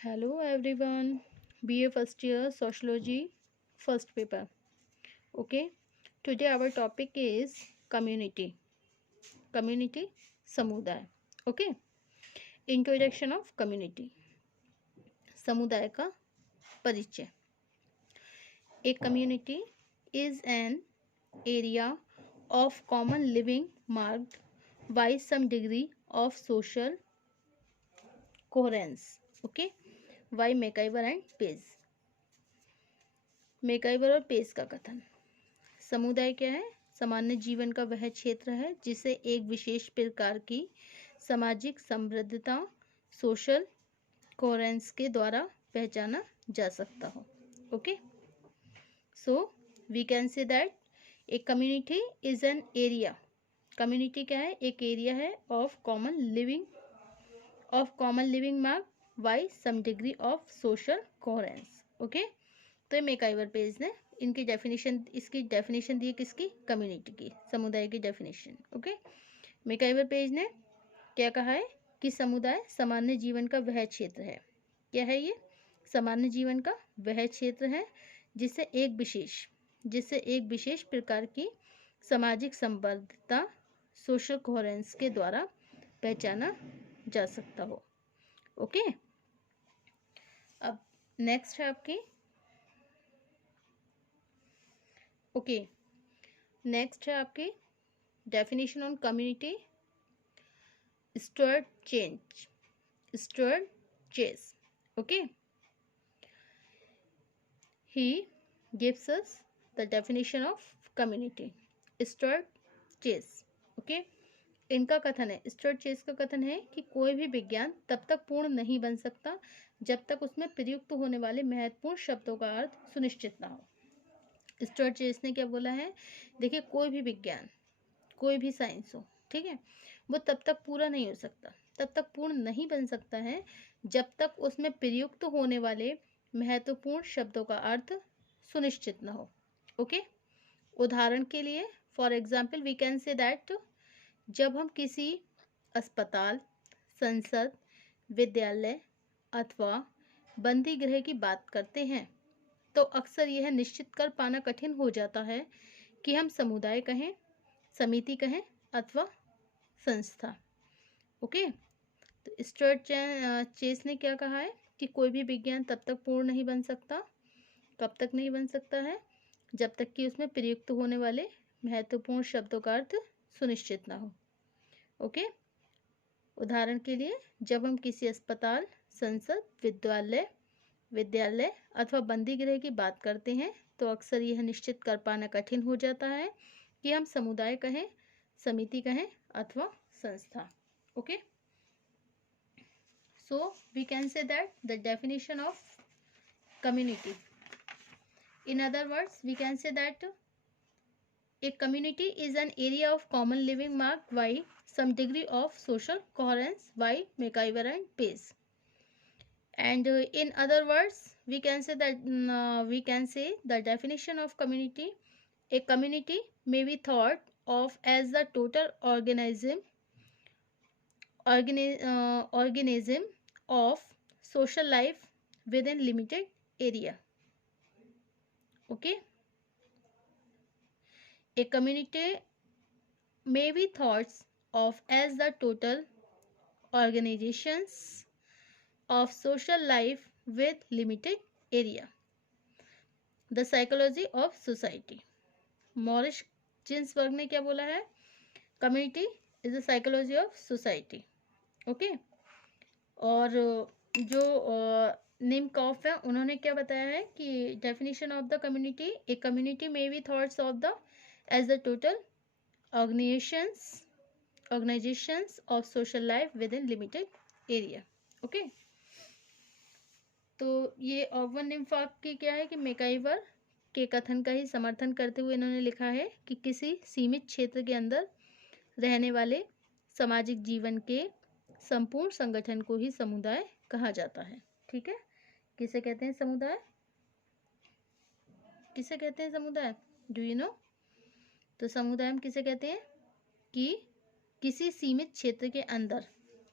Hello everyone, BA first year Sociology first paper. Okay, today our topic is community. Community समुदाय. Okay, introduction of community. समुदाय का परिचय. A community is an area of common living marked by some degree of social coherence. Okay, by McIver and Page. MacIver और pace का कथन. समुदाय क्या है? सामान्य जीवन का वह क्षेत्र है जिसे एक विशेष प्रकार की सामाजिक समृद्धता सोशल कोहेरेंस के द्वारा पहचाना जा सकता हो. Okay, so we can say that a community is an area. Community क्या है? एक एरिया है of common living mark by some degree of social coherence. Okay, तो ये मैकाइवर पेज ने इसकी डेफिनेशन दी किसकी? कम्युनिटी की, समुदाय की डेफिनेशन. ओके, मैकाइवर पेज ने क्या कहा है कि समुदाय सामान्य जीवन का वह क्षेत्र है. क्या है ये? सामान्य जीवन का वह क्षेत्र है जिसे एक विशेष प्रकार की सामाजिक संबद्धता सोशल कोहेरेंस के द्वारा पहचाना जा सकता हो. ओके, अब नेक्स्ट है आपकी. ओके, नेक्स्ट है आपकी definition on community. Stuart Chase. Okay, he gives us the definition of community. Stuart Chase. Okay, इनका कथन है, स्टुअर्ट चेस का कथन है कि कोई भी विज्ञान तब तक पूर्ण नहीं बन सकता जब तक उसमें प्रयुक्त होने वाले महत्वपूर्ण शब्दों का अर्थ सुनिश्चित ना हो. स्टुअर्ट चेस ने क्या बोला है? देखिए, कोई भी विज्ञान, कोई भी साइंस हो, ठीक है, वो तब तक पूरा नहीं हो सकता, तब तक पूर्ण नहीं बन सकता है जब तक उसमें प्रयुक्त होने वाले महत्वपूर्ण शब्दों का अर्थ सुनिश्चित न हो. ओके, उदाहरण के लिए for example we can say that जब हम किसी अस्पताल, संसद, विद्यालय अथवा बंदी गृह की बात करते हैं तो अक्सर यह निश्चित कर पाना कठिन हो जाता है कि हम समुदाय कहें, समिति कहें अथवा संस्था. ओके, तो स्टुअर्ट चेस ने क्या कहा है कि कोई भी विज्ञान तब तक पूर्ण नहीं बन सकता, कब तक नहीं बन सकता है? जब तक कि उसमें प्रयुक्त होने वाले महत्वपूर्ण शब्दों का अर्थ सुनिश्चित ना हो. ओके, उदाहरण के लिए जब हम किसी अस्पताल, संसद, विद्यालय अथवा बंदी गृह की बात करते हैं तो अक्सर यह निश्चित कर पाना कठिन हो जाता है कि हम समुदाय कहें, समिति कहें अथवा संस्था. Okay, so we can say that the definition of community. In other words, we can say that a community is an area of common living marked by some degree of social coherence by McIver and Page. And in other words, we can say the definition of community. A community may be thought of as the total organism of social life within limited area. Okay, a community may be thought of as the total organizations of social life with limited area. The psychology of society. Morris Ginsberg ने क्या बोला है? Community is the psychology of society. Okay, और जो Nimkoff है उन्होंने क्या बताया है कि definition of the community, a community may be thoughts of the as the total organizations of social life within limited area. Okay, तो ये ऑगवन निम्फॉक की क्या है कि मैकाइवर के कथन का ही समर्थन करते हुए इन्होंने लिखा है कि किसी सीमित क्षेत्र के अंदर रहने वाले सामाजिक जीवन के संपूर्ण संगठन को ही समुदाय कहा जाता है. ठीक है, किसे कहते हैं समुदाय? किसे कहते हैं समुदाय? Do you know? तो समुदाय हम किसे कहते हैं कि किसी सीमित क्षेत्र के अंदर,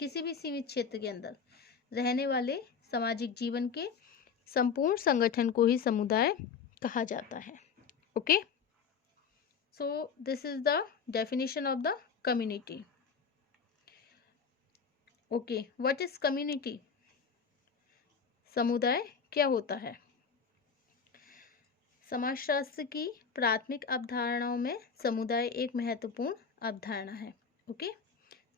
किसी भी सीमित क्षेत्र के अंदर रहने वाले सामाजिक जीवन के संपूर्ण संगठन को ही समुदाय कहा जाता है। Okay, so this is the definition of the community. Okay, what is community? समुदाय क्या होता है? समाजशास्त्र की प्राथमिक अवधारणाओं में समुदाय एक महत्वपूर्ण अवधारणा है। ओके,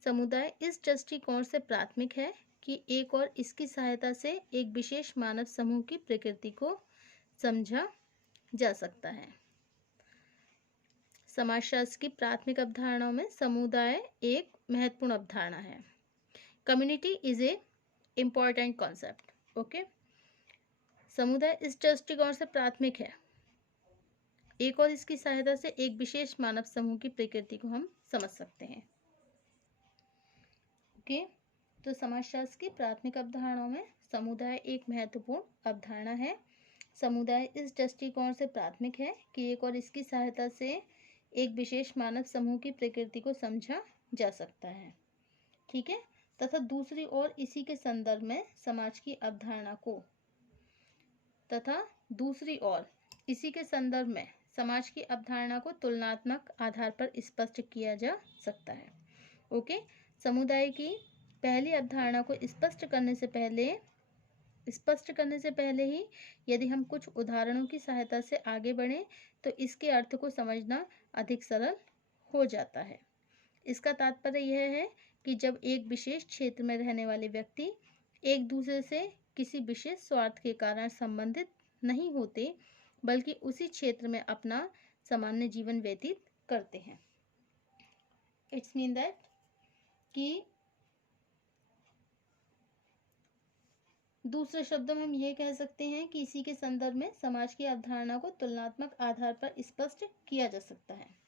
समुदाय इस दृष्टिकोण से प्राथमिक है कि एक और इसकी सहायता से एक विशेष मानव समूह की प्रकृति को समझा जा सकता है। समाजशास्त्र की प्राथमिक अवधारणाओं में समुदाय एक महत्वपूर्ण अवधारणा है। Community is a important concept. Okay, समुदाय इस दृष्टिकोण से प्राथमिक है, एक और इसकी सहायता से एक विशेष मानव समूह की प्रकृति को हम समझ सकते हैं। ओके, तो समाजशास्त्र की प्राथमिक अवधारणाओं में समुदाय एक महत्वपूर्ण अवधारणा है। समुदाय इस दृष्टिकोण से प्राथमिक है कि एक और इसकी सहायता से एक विशेष मानव समूह की प्रकृति को समझा जा सकता है। ठीक है, तथा दूसरी ओर इसी के संदर्भ में समाज की अवधारणा को समाज की अवधारणा को तुलनात्मक आधार पर स्पष्ट किया जा सकता है। ओके, समुदाय की पहली अवधारणा को स्पष्ट करने से पहले ही यदि हम कुछ उदाहरणों की सहायता से आगे बढ़ें तो इसके अर्थ को समझना अधिक सरल हो जाता है। इसका तात्पर्य यह है कि जब एक विशेष क्षेत्र में रहने वाले व्यक्ति एक दूसरे से किसी विशेष स्वार्थ के कारण संबंधित नहीं होते, बल्कि उसी क्षेत्र में अपना सामान्य जीवन व्यतीत करते हैं। इट्स मीन दैट कि दूसरे शब्दों में हम ये कह सकते हैं कि इसी के संदर्भ में समाज की अवधारणा को तुलनात्मक आधार पर स्पष्ट किया जा सकता है।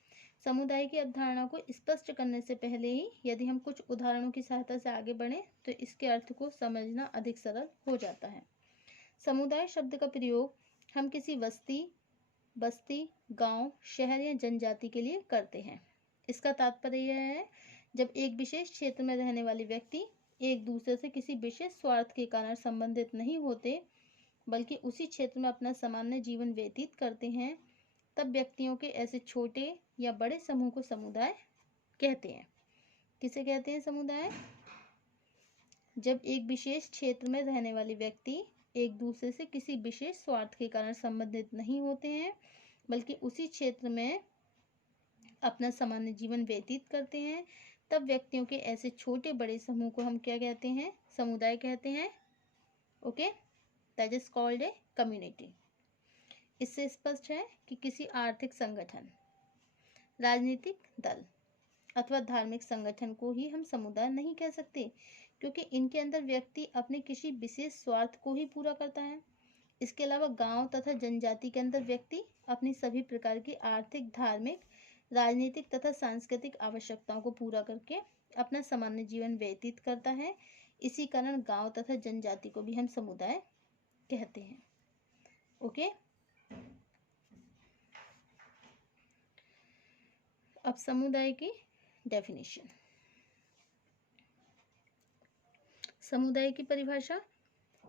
समुदाय की अवधारणा को स्पष्ट करने से पहले ही यदि हम कुछ उदाहरणों की सहायता से आगे बढ़ें तो इसके अर्थ को समझना अधिक सरल हो जाता है। समुदाय शब्द का प्रयोग हम किसी बस्ती, गांव, शहर या जनजाति के लिए करते हैं। इसका तात्पर्य यह है जब एक विशेष क्षेत्र में रहने वाले व्यक्ति एक दूसरे से किसी विशेष स्वार्थ के कारण संबंधित नहीं होते, बल्कि उसी क्षेत्र में अपना सामान्य जीवन व्यतीत करते हैं, तब व्यक्तियों के ऐसे छोटे या बड़े समूह को समुदाय कहते हैं। किसे कहते हैं समुदाय? जब एक विशेष क्षेत्र में रहने वाले व्यक्ति एक दूसरे से किसी विशेष स्वार्थ के कारण संबंधित नहीं होते हैं, बल्कि उसी क्षेत्र में अपना सामान्य जीवन व्यतीत करते हैं, तब व्यक्तियों के ऐसे छोटे बड़े समूह को हम क्या कहते हैं? समुदाय कहते हैं। Okay, that is called a community. इससे स्पष्ट है कि किसी आर्थिक संगठन, राजनीतिक दल अथवा धार्मिक संगठन को ही हम समुदाय नहीं कह सकते, क्योंकि इनके अंदर व्यक्ति अपने किसी विशेष स्वार्थ को ही पूरा करता है। इसके अलावा गांव तथा जनजाति के अंदर व्यक्ति अपनी सभी प्रकार की आर्थिक, धार्मिक, राजनीतिक तथा सांस्कृतिक आवश्यकताओं को पूरा करके अपना सामान्य जीवन व्यतीत करता है। इसी कारण गांव तथा जनजाति को भी हम समुदाय कहते हैं। ओके, अब समुदाय की डेफिनेशन। समुदाय की परिभाषा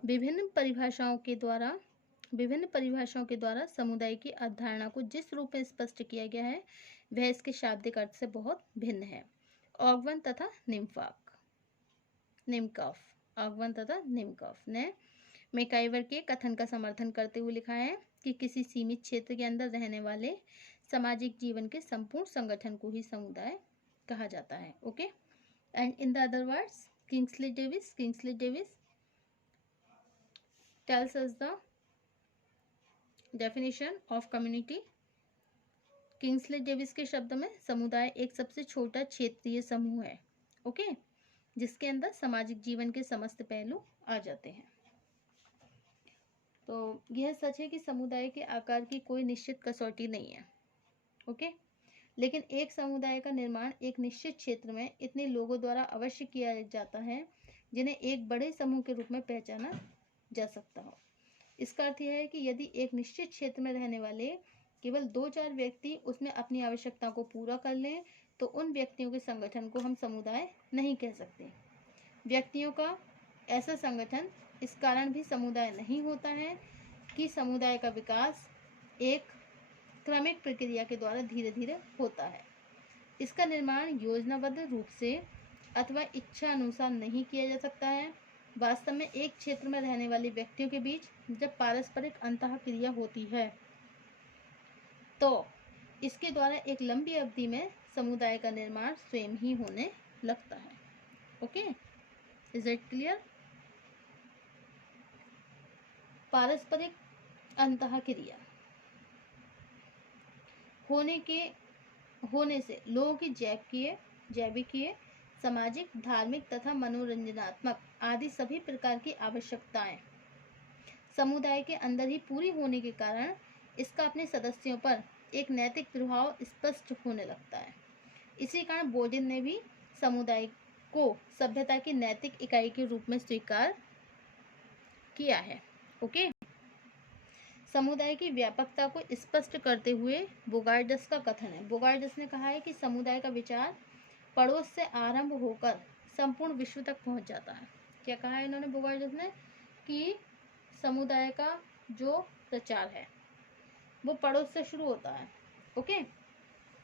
विभिन्न परिभाषाओं के द्वारा समुदाय की अवधारणा को जिस रूप में स्पष्ट किया गया है वह इसके शाब्दिक अर्थ से बहुत भिन्न है। ऑगवन तथा निमकॉफ ने मैकाइवर के कथन का समर्थन करते हुए लिखा है कि किसी सीमित क्षेत्र के अंदर रहने वाले सामाजिक जीवन के संपूर्ण संगठन को ही समुदाय कहा जाता है। Okay, and in the other words Kingsley Davis tells us the definition of community। Kingsley Davis के शब्द में समुदाय एक सबसे छोटा क्षेत्रीय समूह है, ओके, जिसके अंदर सामाजिक जीवन के समस्त पहलू आ जाते हैं। तो यह सच है कि समुदाय के आकार की कोई निश्चित कसौटी नहीं है, ओके, लेकिन एक समुदाय का निर्माण एक निश्चित क्षेत्र में इतने लोगों द्वारा अवश्य किया जाता है जिन्हें एक बड़े समूह के रूप में पहचाना जा सकता हो। इसका अर्थ यह है कि यदि एक निश्चित क्षेत्र में रहने वाले केवल 2-4 व्यक्ति उसमें अपनी आवश्यकताओं को पूरा कर लें तो उन व्यक्तियों के संगठन को हम समुदाय नहीं कह सकते। व्यक्तियों का ऐसा संगठन इस कारण भी समुदाय नहीं होता है कि समुदाय का विकास एक क्रमिक प्रक्रिया के द्वारा धीरे धीरे होता है। इसका निर्माण योजनाबद्ध रूप से अथवा इच्छा अनुसार नहीं किया जा सकता है। वास्तव में एक क्षेत्र में रहने वाले व्यक्तियों के बीच जब पारस्परिक अंतःक्रिया होती है तो इसके द्वारा एक लंबी अवधि में समुदाय का निर्माण स्वयं ही होने लगता है। Okay, is it clear? पारस्परिक अंतःक्रिया होने से लोगों की जैविकीय, सामाजिक, धार्मिक तथा मनोरंजनात्मक आदि सभी प्रकार की आवश्यकताएं समुदाय के अंदर ही पूरी होने के कारण इसका अपने सदस्यों पर एक नैतिक प्रभाव स्पष्ट होने लगता है। इसी कारण बोर्डिन ने भी समुदाय को सभ्यता की नैतिक इकाई के रूप में स्वीकार किया है। ओके, समुदाय की व्यापकता को स्पष्ट करते हुए बोगार्डस का कथन है। बोगार्डस ने कहा है कि समुदाय का विचार पड़ोस से आरंभ होकर संपूर्ण विश्व तक पहुंच जाता है। क्या कहा है इन्होंने बोगार्डस ने? कि समुदाय का जो प्रचार है वो पड़ोस से शुरू होता है। ओके,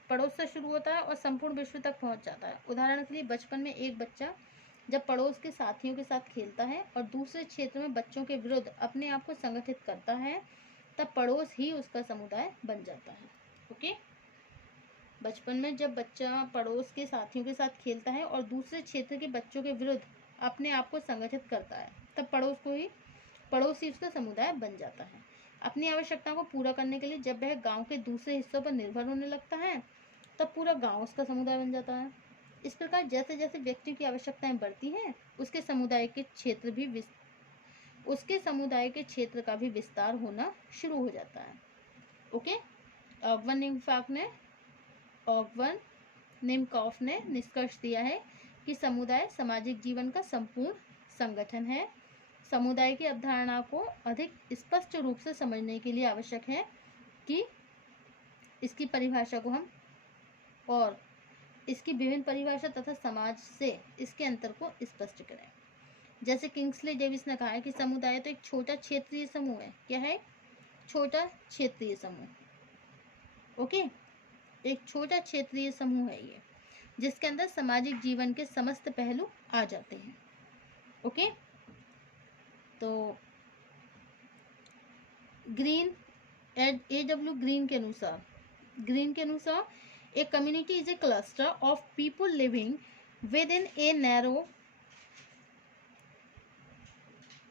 पड़ोस से शुरू होता है और संपूर्ण विश्व तक पहुंच जाता है। उदाहरण के लिए बचपन में एक बच्चा जब पड़ोस के साथियों के साथ खेलता है और दूसरे क्षेत्र में बच्चों के विरुद्ध अपने आप को संगठित करता है, तब पड़ोस ही उसका समुदाय बन जाता है। ओके, बचपन में जब बच्चा पड़ोस के साथियों के साथ खेलता है और दूसरे क्षेत्र के बच्चों के विरुद्ध अपने आप को संगठित करता है, तब पड़ोस ही उसका समुदाय बन जाता है। अपनी आवश्यकता को पूरा करने के लिए जब वह गांव के दूसरे हिस्सों पर निर्भर होने लगता है, तब पूरा गांव उसका समुदाय बन जाता है। इस प्रकार जैसे जैसे व्यक्ति की आवश्यकताएं बढ़ती हैं, उसके समुदाय के क्षेत्र का भी विस्तार होना शुरू हो जाता है। ओके, ऑगवन निमकॉफ ने निष्कर्ष दिया है कि समुदाय सामाजिक जीवन का संपूर्ण संगठन है। समुदाय की अवधारणा को अधिक स्पष्ट रूप से समझने के लिए आवश्यक है कि इसकी परिभाषा को हम और इसकी विभिन्न परिभाषा तथा समाज से इसके अंतर को स्पष्ट करें। जैसे किंग्सले डेविस ने कहा है कि समुदाय तो एक छोटा क्षेत्रीय समूह है। क्या है? छोटा क्षेत्रीय समूह। ओके, एक छोटा क्षेत्रीय समूह है ये, जिसके अंदर सामाजिक जीवन के समस्त पहलू आ जाते हैं। ओके, तो A.W. ग्रीन के अनुसार a community is a cluster of people living within a narrow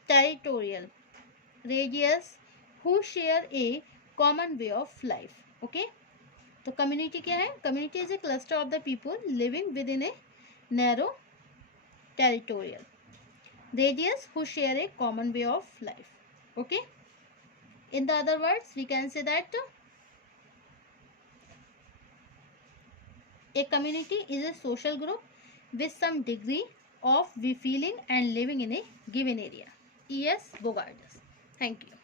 territorial radius who share a common way of life. Okay, तो community क्या है? Community is a cluster of the people living within a narrow territorial radius who share a common way of life. Okay, in the other words we can say that a community is a social group with some degree of feeling and living in a given area. E.S. Bogaerts. Thank you.